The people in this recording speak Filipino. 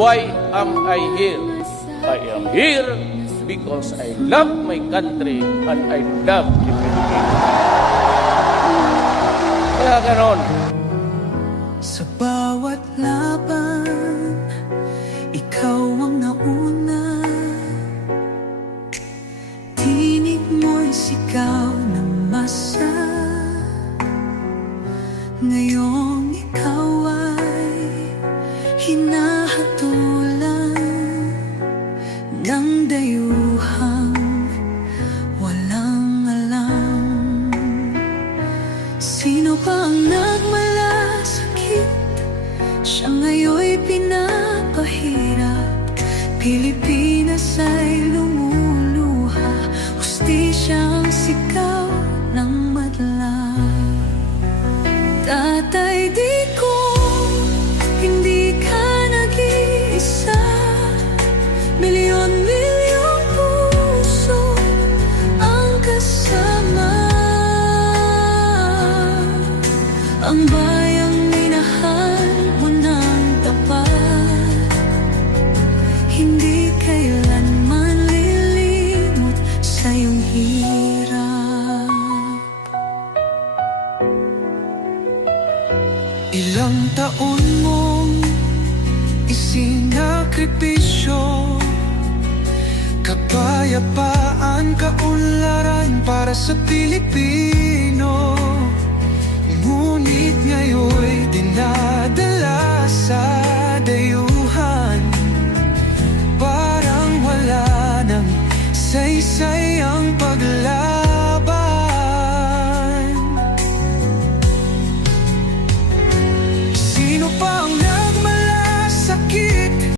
Why am I here? I am here because I love my country and I love the Philippines. Kaya ganon. Sa bawat laban, ikaw ang nauna. Tinig mo'y sigaw ng masa. Ngayong ikaw ay hinahatulan ng dayuhang walang alam. Sino pa ang nagmalasakit? Siya ngayon'y pinapahirap. Pilipinas ay lumuluha. Hustisya ang sigaw ng madlang. Tatay, di ko hindi ka nag-iisa. Milyon-milyong puso ang kasama. Ang bayang minahal mo ng tapat, hindi kailanman lilimot sa iyong hirap. Ilang taon mong isinakripisyo, kapayapaan, kaunlaran para sa Pilipino. Ngunit ngayon'y dinadala sa